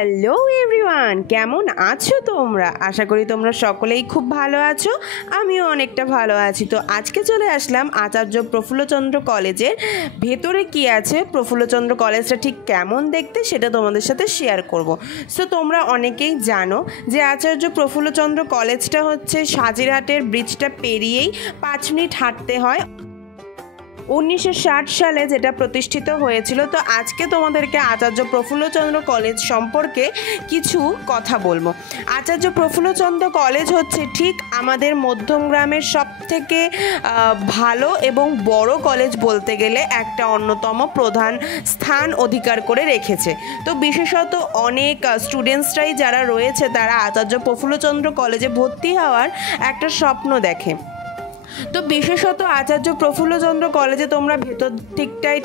Hello everyone, কেমন আছো তোমরা? আশা করি তোমরা সকলেই খুব ভালো আছো। আমিও অনেকটা ভালো আছি। তো আজকে চলে আসলাম আচার্য প্রফুল্লচন্দ্র কলেজের ভেতরে কি আছে, প্রফুল্লচন্দ্র কলেজটা ঠিক কেমন দেখতে সেটা তোমাদের সাথে শেয়ার করব। সো তোমরা অনেকেই জানো যে আচার্য প্রফুল্লচন্দ্র কলেজটা হচ্ছে সাজিরহাটের ব্রিজটা পেরিয়েই 5 মিনিট হাঁটতে হয়। 1960 সালে যেটা প্রতিষ্ঠিত হয়েছিল। তো আজকে তোমাদেরকে আচার্য প্রফুল্লচন্দ্র কলেজ সম্পর্কে কিছু কথা বলবো। আচার্য প্রফুল্লচন্দ্র কলেজ হচ্ছে ঠিক আমাদের মধ্যমগ্রামের সবথেকে ভালো এবং বড় কলেজ বলতে গেলে একটা অন্যতম প্রধান স্থান অধিকার করে রেখেছে। তো বিশেষত অনেক স্টুডেন্টসরাই যারা রয়েছে তারা আচার্য প্রফুল্লচন্দ্র কলেজে ভর্তি হওয়ার একটা স্বপ্ন দেখে। তো বিশেষত আচার্য প্রফুল্লচন্দ্র কলেজে তোমরা ভেতর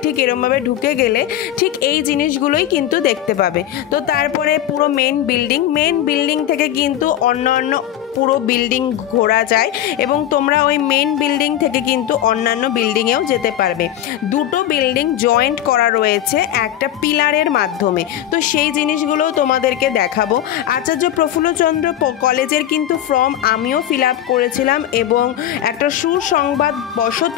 ঠিক এরমভাবে ঢুকে গেলে ঠিক এই জিনিসগুলোই কিন্তু দেখতে পাবে। তো তারপরে পুরো মেন বিল্ডিং থেকে কিন্তু অন্যান্য পুরো বিল্ডিং ঘোরা যায় এবং তোমরা ওই মেন বিল্ডিং থেকে কিন্তু অন্যান্য বিল্ডিংয়েও যেতে পারবে। দুটো বিল্ডিং জয়েন্ট করা রয়েছে একটা পিলারের মাধ্যমে। তো সেই জিনিসগুলোও তোমাদেরকে দেখাবো। আচার্য প্রফুল্লচন্দ্র কলেজের কিন্তু ফর্ম আমিও ফিল আপ করেছিলাম এবং একটা সুসংবাদ বশত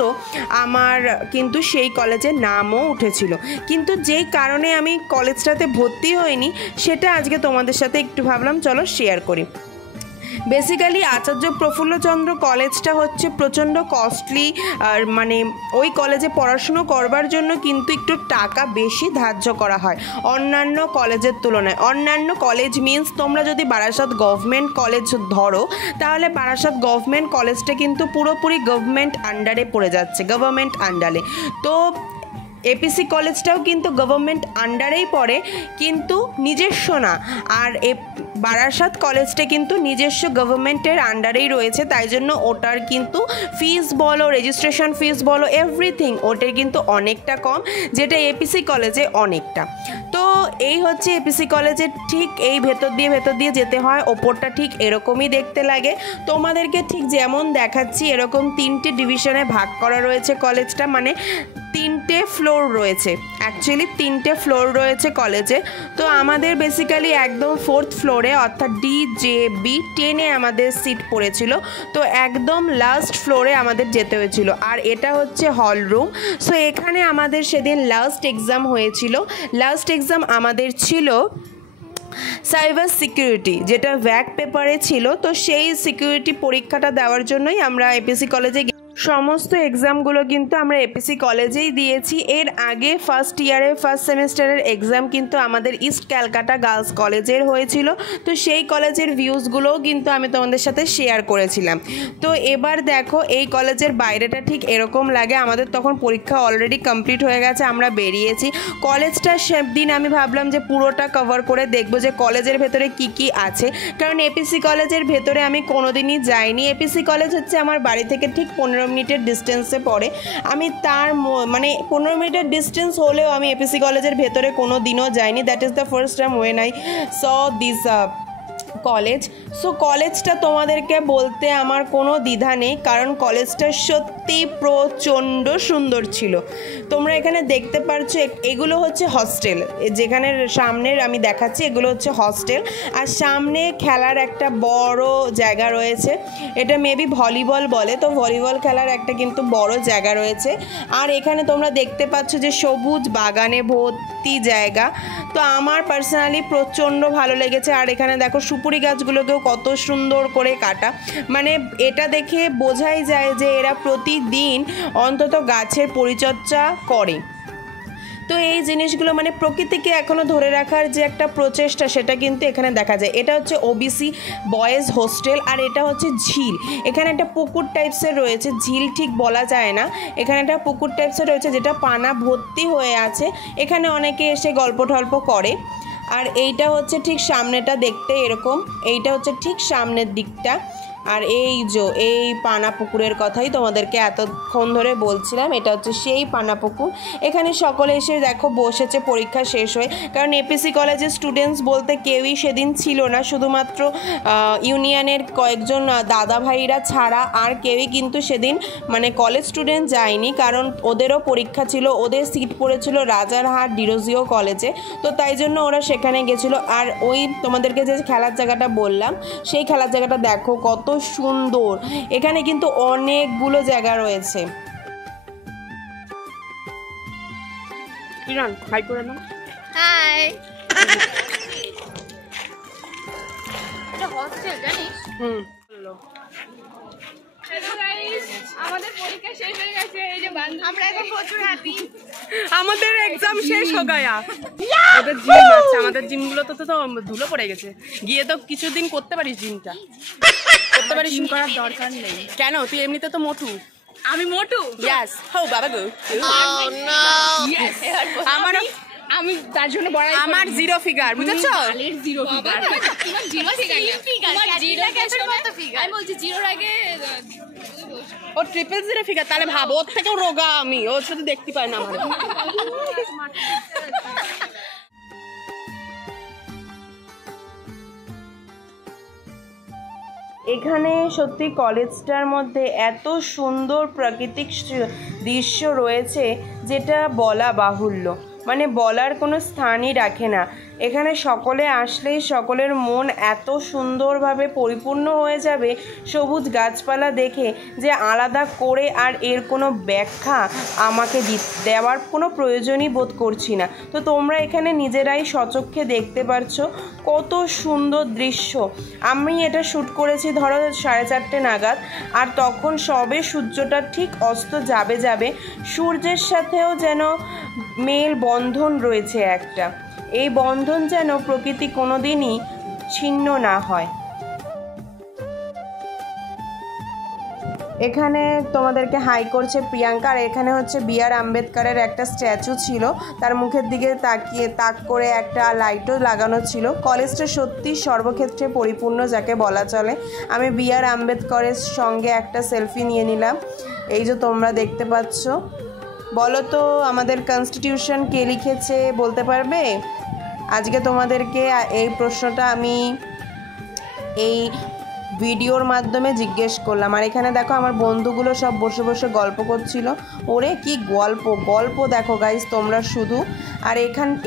আমার কিন্তু সেই কলেজের নামও উঠেছিল। কিন্তু যেই কারণে আমি কলেজটাতে ভর্তি হইনি সেটা আজকে তোমাদের সাথে একটু ভাবলাম চলো শেয়ার করি। বেসিক্যালি আচার্য প্রফুল্লচন্দ্র কলেজটা হচ্ছে প্রচণ্ড কস্টলি, আর মানে ওই কলেজে পড়াশুনো করবার জন্য কিন্তু একটু টাকা বেশি ধার্য করা হয় অন্যান্য কলেজের তুলনায়। অন্যান্য কলেজ মিন্স তোমরা যদি বারাসাত গভর্নমেন্ট কলেজ ধরো তাহলে বারাসাত গভর্নমেন্ট কলেজটা কিন্তু পুরোপুরি গভর্নমেন্ট আন্ডারে পড়ে যাচ্ছে, গভর্নমেন্ট আন্ডারে। তো এপিসি কলেজটাও কিন্তু গভর্নমেন্ট আন্ডারেই পড়ে কিন্তু নিজস্ব না। আর বারাসাত কলেজটা কিন্তু নিজস্ব গভর্নমেন্টের আন্ডারেই রয়েছে, তাই জন্য ওটার কিন্তু ফিস বলো, রেজিস্ট্রেশন ফিস বলো, এভরিথিং ওটার কিন্তু অনেকটা কম, যেটা এপিসি কলেজে অনেকটা। তো এই হচ্ছে এপিসি কলেজের ঠিক এই ভেতর দিয়ে যেতে হয়। ওপরটা ঠিক এরকমই দেখতে লাগে। তোমাদেরকে ঠিক যেমন দেখাচ্ছি এরকম 3টে ডিভিশনে ভাগ করা রয়েছে কলেজটা, মানে 3টে ফ্লোর রয়েছে, অ্যাকচুয়ালি 3টে ফ্লোর রয়েছে কলেজে। তো আমাদের বেসিক্যালি একদম 4th ফ্লোরে অর্থাৎ DJB10-এ আমাদের সিট পড়েছিল। তো একদম লাস্ট ফ্লোরে আমাদের যেতে হয়েছিল। আর এটা হচ্ছে হল রুম। সো এখানে আমাদের সেদিন লাস্ট এক্সাম হয়েছিল। লাস্ট এক্সাম আমাদের ছিল সাইবার সিকিউরিটি, যেটা VAC পেপারে ছিল। তো সেই সিকিউরিটি পরীক্ষাটা দেওয়ার জন্যই আমরা এপিসি কলেজে সমস্ত এক্সামগুলো কিন্তু আমরা এপিসি কলেজেই দিয়েছি। এর আগে ফার্স্ট সেমিস্টারের এক্সাম কিন্তু আমাদের ইস্ট ক্যালকাটা গার্লস কলেজের হয়েছিল। তো সেই কলেজের ভিউজগুলোও কিন্তু আমি তোমাদের সাথে শেয়ার করেছিলাম। তো এবার দেখো এই কলেজের বাইরেটা ঠিক এরকম লাগে। আমাদের তখন পরীক্ষা অলরেডি কমপ্লিট হয়ে গেছে, আমরা বেরিয়েছি। কলেজটা সেদিন আমি ভাবলাম যে পুরোটা কভার করে দেখবো যে কলেজের ভেতরে কি আছে, কারণ এপিসি কলেজের ভেতরে আমি কোনোদিনই যাইনি। এপিসি কলেজ হচ্ছে আমার বাড়ি থেকে ঠিক 15 মিনিটের ডিস্টেন্সে পড়ে। আমি তার মানে 15 মিনিটের ডিস্টেন্স হলেও আমি এপিসি কলেজের ভেতরে কোনো দিনও যাইনি। That is the first time when I saw this college. So কলেজটা তোমাদেরকে বলতে আমার কোনো দ্বিধা নেই, কারণ কলেজটা সত্যি প্রচণ্ড সুন্দর ছিল। তোমরা এখানে দেখতে পাচ্ছ এগুলো হচ্ছে হস্টেল, যেখানে সামনের আমি দেখাচ্ছি এগুলো হচ্ছে হস্টেল। আর সামনে খেলার একটা বড় জায়গা রয়েছে, এটা মেবি ভলিবল বলে। তো ভলিবল খেলার একটা কিন্তু বড় জায়গা রয়েছে। আর এখানে তোমরা দেখতে পাচ্ছ যে সবুজ বাগানে ভর্তি জায়গা। তো আমার পার্সোনালি প্রচণ্ড ভালো লেগেছে। আর এখানে দেখো সুপুরি গাছগুলোকেও কত সুন্দর করে কাটা, মানে এটা দেখে বোঝাই যায় যে এরা প্রতিদিন অন্তত গাছের পরিচর্যা করে। তো এই জিনিসগুলো মানে প্রকৃতিকে এখনও ধরে রাখার যে একটা প্রচেষ্টা সেটা কিন্তু এখানে দেখা যায়। এটা হচ্ছে ওবিসি বয়েজ হোস্টেল। আর এটা হচ্ছে ঝিল। এখানে একটা পুকুর টাইপসের রয়েছে, ঝিল ঠিক বলা যায় না, এখানে একটা পুকুর টাইপসের রয়েছে যেটা পানা ভর্তি হয়ে আছে। এখানে অনেকে এসে গল্প টল্প করে। আর এইটা হচ্ছে ঠিক সামনেটা দেখতে এরকম, এইটা হচ্ছে ঠিক সামনের দিকটা। আর এই পানা পুকুরের কথাই তোমাদেরকে এতক্ষণ ধরে বলছিলাম, এটা হচ্ছে সেই পানা পুকুর। এখানে সকলে এসে দেখো বসেছে পরীক্ষা শেষ হয়ে, কারণ এপিসি কলেজের স্টুডেন্টস বলতে কেউই সেদিন ছিল না, শুধুমাত্র ইউনিয়নের কয়েকজন দাদা ভাইরা ছাড়া আর কেউই কিন্তু সেদিন মানে কলেজ স্টুডেন্ট যায়নি, কারণ ওদেরও পরীক্ষা ছিল, ওদের সিট পড়েছিল রাজারহাট ডিরোজিও কলেজে, তো তাই জন্য ওরা সেখানে গেছিলো। আর ওই তোমাদেরকে যে খেলার জায়গাটা বললাম সেই খেলার জায়গাটা দেখো কত সুন্দর, এখানে কিন্তু অনেকগুলো জায়গা রয়েছে। হাই করে নাও। হাই। এটা হস্টেল জানিস? হ্যালো গাইস, আমাদের পরীক্ষা শেষ হয়ে গেছে, এই যে আমরা এখন প্রচুর হ্যাপি। আমাদের এক্সাম শেষ হয়ে গয়া। ওদের জিম আছে, আমাদের জিমগুলো তো ধুলো পড়ে গেছে, গিয়ে তো কিছুদিন করতে পারিস জিমটা, করতে পারিস। জিম করার দরকার নেই। কেন? তুই এমনিতে তো মোটু। আমি মোটু? ইয়েস। হো বাবা গো। আমি তার জন্য বড়, আমার জিরো ফিগার, বুঝেছো? Zero figure. Zero figure. আমি বলছি জিরোর আগে ও ট্রিপল জিরো ফিগার, তাহলে ভাবো ওর থেকেও রোগা আমি, ওর সাথে দেখতে পাই না আমার। এখানে সত্যি কলেজটার মধ্যে এত সুন্দর প্রাকৃতিক দৃশ্য রয়েছে যেটা বলা বাহুল্য, মানে বলার কোনো স্থানই রাখে না। এখানে সকলে আসলেই সকলের মন এত সুন্দরভাবে পরিপূর্ণ হয়ে যাবে সবুজ গাছপালা দেখে, যে আলাদা করে আর এর কোনো ব্যাখ্যা আমাকে দেওয়ার কোনো প্রয়োজনই বোধ করছি না। তো তোমরা এখানে নিজেরাই স্বচক্ষে দেখতে পারছো কত সুন্দর দৃশ্য। আমি এটা শ্যুট করেছি ধরো 4:30 নাগাদ, আর তখন সবে সূর্যটা ঠিক অস্ত যাবে, সূর্যের সাথেও যেন মেল বন্ধন রয়েছে একটা, এই বন্ধন যেন প্রকৃতি কোনোদিনই ছিন্ন না হয়। এখানে তোমাদেরকে হাই করছে প্রিয়াঙ্কা, আর এখানে হচ্ছে বি.আর. আম্বেদকরের একটা স্ট্যাচু ছিল, তার মুখের দিকে তাক করে একটা লাইটও লাগানো ছিল। কলেজটা সত্যি সর্বক্ষেত্রে পরিপূর্ণ যাকে বলা চলে। আমি বি.আর. আম্বেদকরের সঙ্গে একটা সেলফি নিয়ে নিলাম, এই যে তোমরা দেখতে পাচ্ছ। বলো তো আমাদের কনস্টিটিউশন কে লিখেছে বলতে পারবে? আজকে তোমাদেরকে এই প্রশ্নটা আমি এই ভিডিওর মাধ্যমে জিজ্ঞেস করলাম। আর এখানে দেখো আমার বন্ধুগুলো সব বসে বসে গল্প করছিল। ওরে কি গল্প দেখো গাইস তোমরা শুধু। আর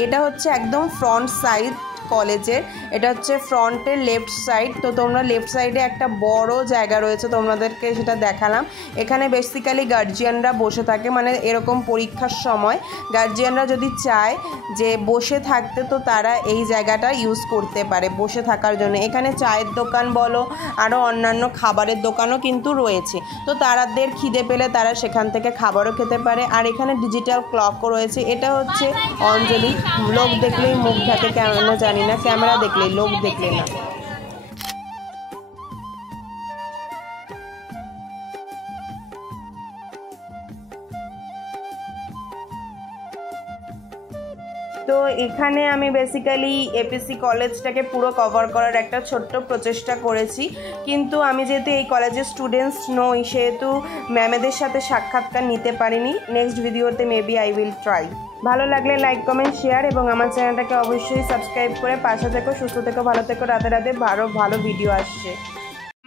এটা হচ্ছে একদম ফ্রন্ট সাইড কলেজের, এটা হচ্ছে ফ্রন্টের লেফট সাইড। তো তোমরা লেফট সাইডে একটা বড় জায়গা রয়েছে, তোমাদেরকে সেটা দেখালাম। এখানে বেসিক্যালি গার্জিয়ানরা বসে থাকে, মানে এরকম পরীক্ষার সময় গার্জিয়ানরা যদি চায় যে বসে থাকতে, তো তারা এই জায়গাটা ইউজ করতে পারে বসে থাকার জন্য। এখানে চায়ের দোকান বলো, আরও অন্যান্য খাবারের দোকানও কিন্তু রয়েছে, তো তাদের খিদে পেলে তারা সেখান থেকে খাবারও খেতে পারে। আর এখানে ডিজিটাল ক্লকও রয়েছে, এটা হচ্ছে অঞ্জলি। লোক দেখলেই মুখ ঢাকে, কেন জানি না, ক্যামেরা দেখলে লোক দেখলে না। তো এখানে আমি বেসিক্যালি এপিসি কলেজটাকে পুরো কভার করার একটা ছোট্ট প্রচেষ্টা করেছি, কিন্তু আমি যেহেতু এই কলেজের স্টুডেন্টস নই সেহেতু ম্যামেদের সাথে সাক্ষাৎকার নিতে পারিনি। নেক্সট ভিডিওতে মেবি আই উইল ট্রাই। ভালো লাগলে লাইক কমেন্ট শেয়ার এবং আমার চ্যানেলটাকে অবশ্যই সাবস্ক্রাইব করে পাশে থেকো। সুস্থ থেকো, ভালো থেকো, রাতে রাতে ভালো ভিডিও আসছে।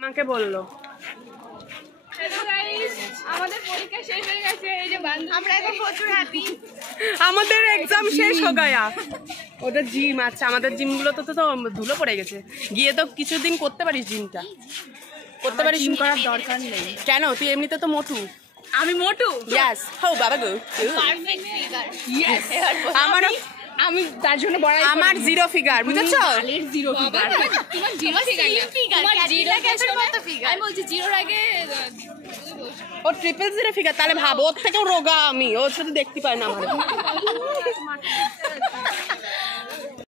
আমাকে বললো আমাদের পরীক্ষা শেষ হয়ে গেছে, এই যে আমরা এখন প্রচুর হ্যাপি। আমাদের এক্সাম শেষ হয়ে গয়া। ওদের জিম আছে, আমাদের জিমগুলো তো ধুলো পড়ে গেছে, গিয়ে তো কিছুদিন করতে পারিস জিমটা, করতে পারিস। জিম করার দরকার নেই। কেন? তুই এমনিতে তো মোটু। আমি মোটু? ইয়েস। হো বাবা গো। Perfect figure. ইয়েস। আমি তার জন্য বড়, আমার জিরো ফিগার, বুঝেছো? Zero figure. তোমার জিরো ফিগার। আমি বলছি জিরোর আগে ও ট্রিপল জিরো ফিগার, তাহলে ভাবো ওর থেকেও রোগা আমি, ওর সাথে দেখতে পাই না আমার।